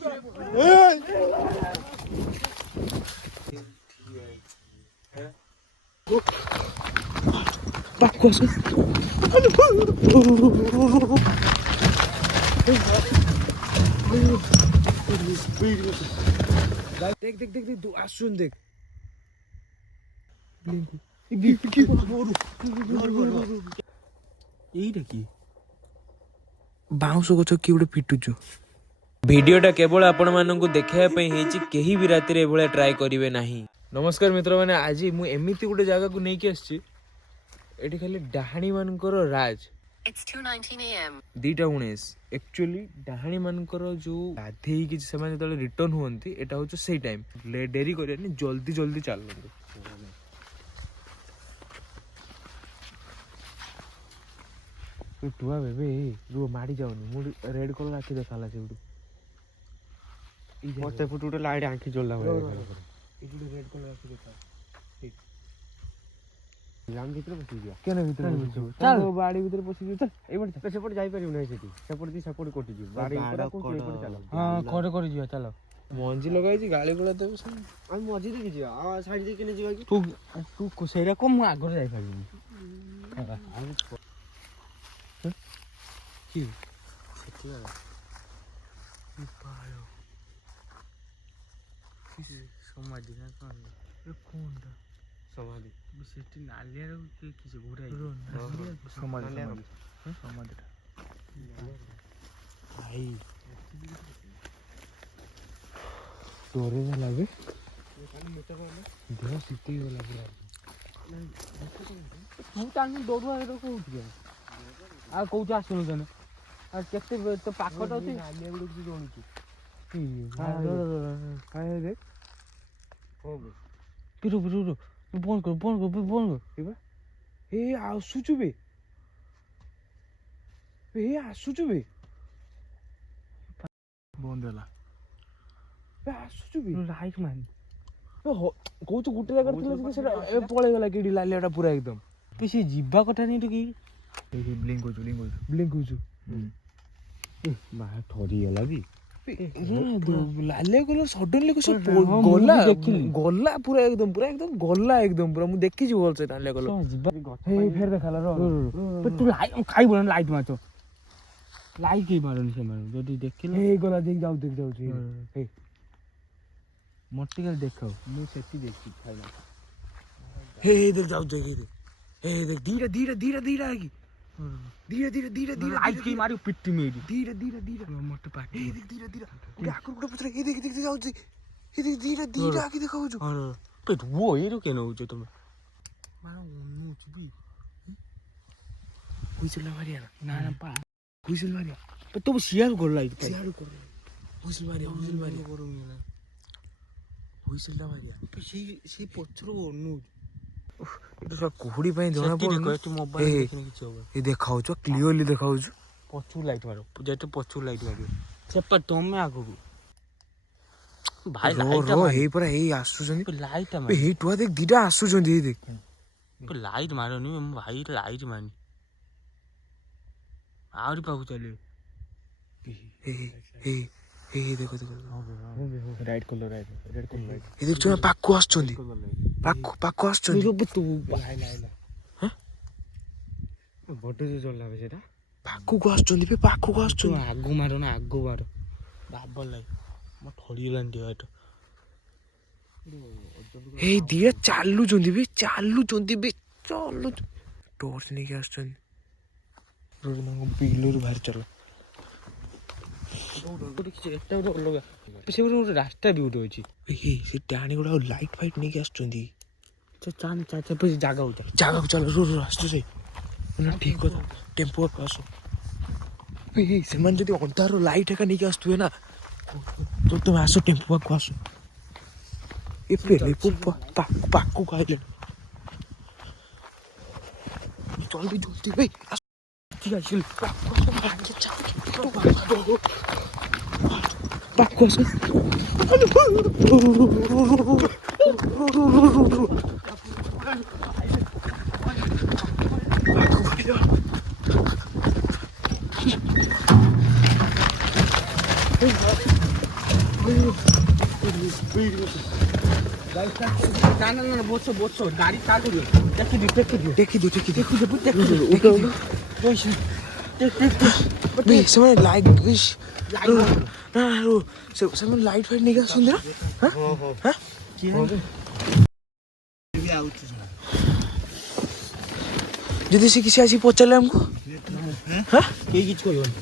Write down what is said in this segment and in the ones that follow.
দেখ দেখ দেখ দেখ আসুন দেখ এইটা কি ବାଉଁଶ ଗଛ କିଏ ଗୋଟେ ପିଟୁଛୁ। ଭିଡିଓଟା କେବଳ ଆପଣମାନଙ୍କୁ ଦେଖାଇବା ପାଇଁ ହେଇଛି, କେହି ବି ରାତିରେ ଏଭଳିଆ ଟ୍ରାଏ କରିବେ ନାହିଁ। ନମସ୍କାର ମିତ୍ରମାନେ, ଆଜି ମୁଁ ଏମିତି ଗୋଟେ ଜାଗାକୁ ନେଇକି ଆସିଛି, ଏଠି ଖାଲି ଡାହାଣୀ ମାନଙ୍କର ରାଜ। 2:19 ଆକ୍ଚୁଆଲି ଡାହାଣୀ ମାନଙ୍କର ଯୋଉ ଗାଧେଇକି ସେମାନେ ଯେତେବେଳେ ରିଟର୍ନ ହୁଅନ୍ତି, ଏଟା ହଉଛି ସେଇ ଟାଇମ। ଡେରି କରିବାନି, ଜଲ୍ଦି ଜଲ୍ଦି ଚାଲନ୍ତୁ। ଟୁଆ ବେବେ ରୁହ, ମାଡ଼ି ଯାଉନି। ମୁଁ ରେଡ୍ କଲର ଆଖି ଦେଖାଲା ସେଉଠୁ। ମତେ ଫୁଟ ଗୋଟେ ଲାଇଟ୍ ଆଙ୍କି ଜଳିଲା ଭଳିଆ ଏଇଠି ରେଡ୍ କଲର ଆଖି ଦେଖା। ଆମ ଭିତରେ ପଶିଯିବା। କେନ ଭିତରେ ଚାଲ ବାଡି ଭିତରେ ପଶିଯିବ। ଚାଲ ଏଇପଟେ ଚାଲ। ସେପଟେ ଯାଇପାରିବୁ ନାହିଁ, ସେଠି ସେପଟେ କଟିଯିବ। ବାଡି ଉପରେ ଏପଟେ ଚାଲ। ହଁ କରେ ଯିବା ଚାଲ। ମଞ୍ଜି ଲଗାଇଛି, ଗାଳି ଗୋଳା ଦେବେ ସେ। ଆମେ ମଝି ଦେଇକି ଯିବା, ଆଉ ସାଇଡ୍ ଦେଇକି ଯିବା କି? ତୁ ସେଇଟା କହ, ମୁଁ ଆଗରେ ଯାଇପାରିବିନି। କି ସେଠି ସମାଧି ନା କଣ? କଣଟା ସମାଧି? ସେଠି ନାଲିଆର କିଛି ଘୋଡ଼ା ସମାଧିଟା ଭାଇ ଡରେ ଲାଗେ, ଦେହ ଶୀତେଇ ଗଲା ପୁରା। ମୁଁ ତାଙ୍କୁ ଡରୁଆ କହୁଛି ଆଉ କହୁଛୁ ଆସୁନୁ କେନ? ଆଉ କେତେ ତ ପାଖଟା ଅଛି। ନାଲିଆ ଗୁଡେ କିଛି ଜଣୁଛୁ ବନ୍ଦ କର। ଏ ଆସୁଛୁ ବେ, ଆସୁଛୁ ବେ, ବନ୍ଦ ହେଲା। ଆସୁଛୁ ବେ, ଲାଇଟ୍ ମାରି କହୁଛୁ ଗୋଟେ ଜାଗାରେ ଥିଲା ସେଟା ଏବେ ପଳେଇଗଲା। କିଠି ଲାଲିଆଟା ପୁରା ଏକଦମ ସେ ଯିବା କଥା ନାହିଁ। ଟିକେ ବ୍ଲିଙ୍କ ହଉଛୁ ଥରିଗଲା ବି। ଲାଲିଆ କଲର ସଡନଲି ଗଲା ପୁରା ଏକଦମ ଗଲା ପୁରା। ମୁଁ ଦେଖିଛି ଭଲସେ ଲାଲିଆ କଲର ଫେର ଦେଖାଲା। ତୁ ଖାଇବୁ ନା ଲାଇଟ୍ ମାଛ, ଲାଇଟ୍ କେହି ମାରୁନି ସେମାନେ। ଯଦି ଦେଖିଲେ ହେଇଗଲା, ଦେଖି ଯାଉଛି ମଟିକାଲି ଦେଖାଉ। ମୁଁ ସେଠି ଦେଖିଛି ଖାଇଲା। ଦେଖ ଯାଉଛି, ଦେଖ ଧୀରେ ହେଇକି ଲାଇଟ୍ କେହି ମାରି ପିଟି ମେରି ଧୀରେ ମତେ ପାଟି ଧୀରେ ଆଖରୁ ଗୋଟେ ପଛରେ ଦେଖ ଯାଉଛି। ଧୀରେ ଆଖି ଦେଖାଉଛୁ। ଏଇରୁ କେନ ହଉଛ ତମେ? ହୁଇସିଲ ମାରିଆ ନା ହୁଇସିଲ ମାରିଆ ତୁ ସିଆଡୁ କର ଲାଇଟ୍ ହୁଇସିଲ ମାରିଆ ହୁଇସିଲଟା ମାରିଆ ସେଇ ପଛରୁ ଅନଉଛୁ। କୁହୁଡି ପାଇଁ ଜଣା ପଡୁନି। ଦେଖାଉଛ କ୍ଲିୟରଲି ଦେଖାଉଛୁ। ପଛକୁ ଲାଇଟ୍ ମାର, ଯେତେ ପଛକୁ ଲାଇଟ୍ ମାରିବ ସେପଟ ତମେ ଆଗକୁ। ଭାଇ ହେଇ ପରା ହେଇ ଆସୁଛନ୍ତି। ଲାଇଟ୍ ହେଇ ଟୁଆ ଦେଖ, ଦିଟା ଆସୁଛନ୍ତି। ହେଇ ଦେଖ ଲାଇଟ୍ ମାରନି ଭାଇ, ଲାଇଟ୍ ମାରନି। ଆହୁରି ପାଖକୁ ଚାଲିବେ। ଦେଖ ରାଇଟ୍ କଲର ଦେଖୁଛ, ପାଖକୁ ଆସୁଛନ୍ତି। ପାଖକୁ ଆସୁଛନ୍ତି। ପାଖକୁ ଆସୁଛନ୍ତି। ଆଗୁ ମାର ନା, ଆଗୁ ମାର। ବାବ ଲାଗେ ମୋ ଥରିଗଲାଣି ଦେହ ହାତ। ଏଇ ଦିଟା ଚାଲୁଛନ୍ତି ବି ଟର୍ଚ ନେଇକି ଆସୁଛନ୍ତି। ବିଲରୁ ବାହାରି ଚାଲ। ଅଲଗା ସେ ଗୋଟେ ରାସ୍ତା ବି ଗୋଟେ ଅଛି। ସେ ଡାହାଣୀ ଗୁଡା ଲାଇଟ୍ ଫାଇଟ୍ ନେଇକି ଆସୁଛନ୍ତି। ଜାଗାକୁ ଚାଲ। ଆସୁଛୁ ସେଇ ଠିକ କଥା। ଟେମ୍ପୁ ଆସ। ସେମାନେ ଯଦି ଅନ୍ଧାର ଲାଇଟ୍ ଏକା ନେଇକି ଆସୁଥିବେ ନା, ତମେ ଆସ ଟେମ୍ପୁ ପାଖକୁ ଆସ। ପାଖକୁ ଆଇଲେ ଜଲ୍ଦି ଭାଇ ପାଖକୁ ଆସ। না বসো গাড়ি কার করবে দেখি ସେମାନେ ଲାଇଟ୍ ସେମାନେ ଲାଇଟ୍ ଫାଇଟ୍ ନେଇକି ଆସୁଛନ୍ତି ନା ଯଦି ସେ କିଛି ଆସି ପଚାରିଲେ ଆମକୁ କେହି କିଛି କହିବନି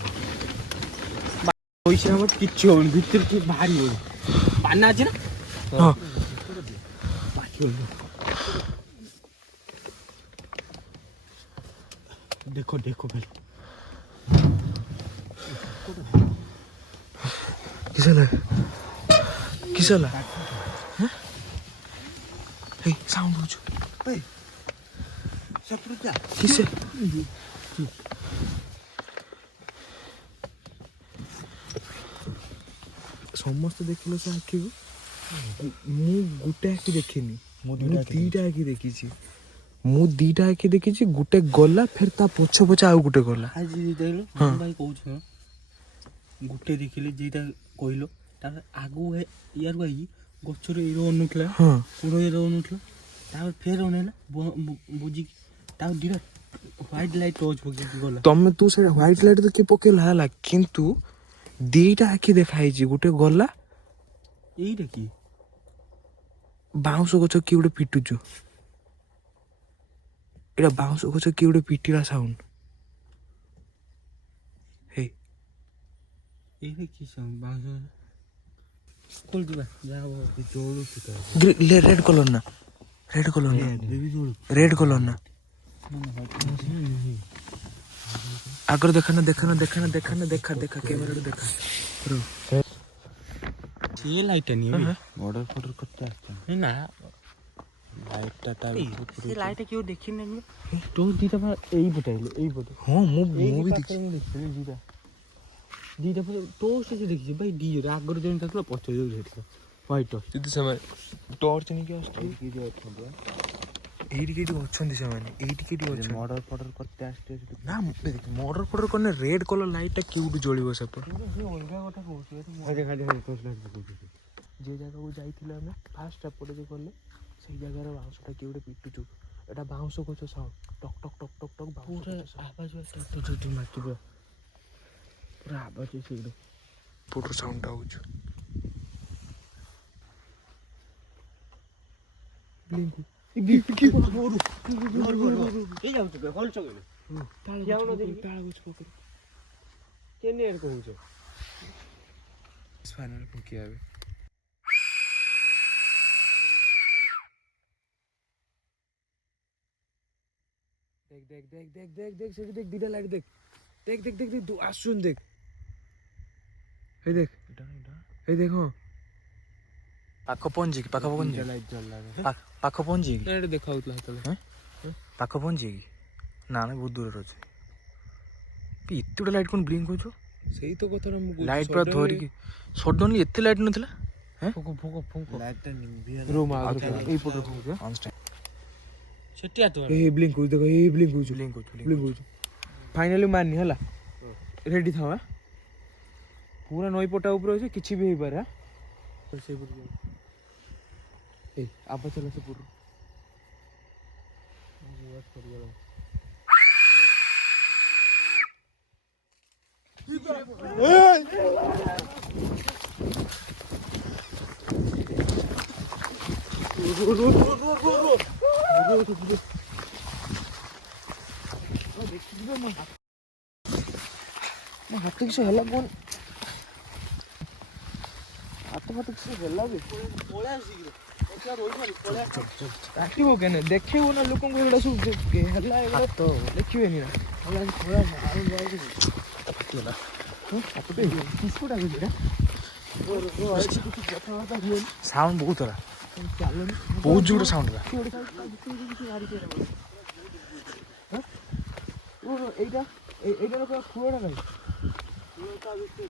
ପଇସା ଆମର କିଛି ହବନି ଭିତରେ କିଏ ବାହାରି ହବନି ପାନା ଅଛି ନା ହଁ देखो भाई किसला हे साउंड हो जो ए सपरुटा किसे समस्त देखिलो से आखि को मु गुटे आखि देखिनी मु दीटा आखि देखिछि मु दीटा आखि देखिछि गुटे गला फिर ता पोछ आउ गुटे गला आज देखलो भाई कहू छ गुटे देखिले जेटा कहलो ता आगु यार भाई गछरे एरो अनुथला हां पुरो एरो अनुथला ता फेर ओनेला बुझी ता दीटा व्हाइट लाइट टच पके गला तमे तू से व्हाइट लाइट तो के पकेला हला किंतु दीटा आखि देखाई छी गुटे गला एई देखी बाउंस गछ की गुटे पिटुचो एटा बाउंस गछ की गुटे पिटिरा साउंड हे एई देखी साउंड बाउंस खोल दिबा जाओ जोड़ो सुता रेड कलर ना रेड कलर ना आगर देखा देखा कैमरा देखा ये लाइट नहीं है ऑर्डर करते आते ना लाइट टा ये लाइट क्यों देखि नहीं तो दीटा एई बटाइले एई बटे हां मु भी देखि दीटा पर तो से देखि भाई दी आगर जेन तकला पछो जो हेठो व्हाइट जदी समय टॉर्च नहीं के आस्ते की जे अछन एडी केडी अछन दिसमाने एडी केडी अछन ऑर्डर करते आस्ते ना देख मर्डर करने रेड कलर लाइट क्यूट जळिबो से पर अलगा गोटा कहू देखा जे जगह को जाइथिले हमें फास्ट एपटे जो करले सही जगह रे बाउंसटा क्यूट पिटुचु एटा बाउंस कोछ साउंड टक टक टक टक टक पूरा आवाज तो जो मारतिबो पूरा आवाज से पूरा साउंड आउछ ब्लिंक की बोरू ए जाउ तो होल चगले ताळ गुछ पकड़ केने एर कहू छ फाइनल फुकी आवे देख से देख दीदा लाइट देख तू आसुन देख हे देख हां पाख पहुंची लाइट जल लागे पाख पहुंची एड देखाउतला हतले पाख पहुंची ना बहुत दूर रह इतुटा लाइट कोन ब्लिंक होछो सही तो कथा ना लाइट पूरा धोरी की सडनली एते लाइट नथिला हैं फुको लाइट टा निभिया रूम आ ए फोटो फुको ऑन स्टैंड सेटिया तो ए ब्लिंक हो देखो ए ब्लिंक हो फाइनली मारनी हला रेडी था पूरा नई पटा ऊपर होছে किछि भी होई पारे हां से पूरा ए आप चला से पूरा वो कर गया हाथ किसी हल्ला कौन हाथ किसी हल्ला भी काटिबो केने देखिबो ना लोकन को एडा सब हल्ला एडा तो देखिबे नी ना हल्ला थोड़ा मारो जाय पतिला किसकोटा गुजरा साउंड बहुत रहा बहुत जोर साउंड रहा এইটা এইটা পুরোটা নাই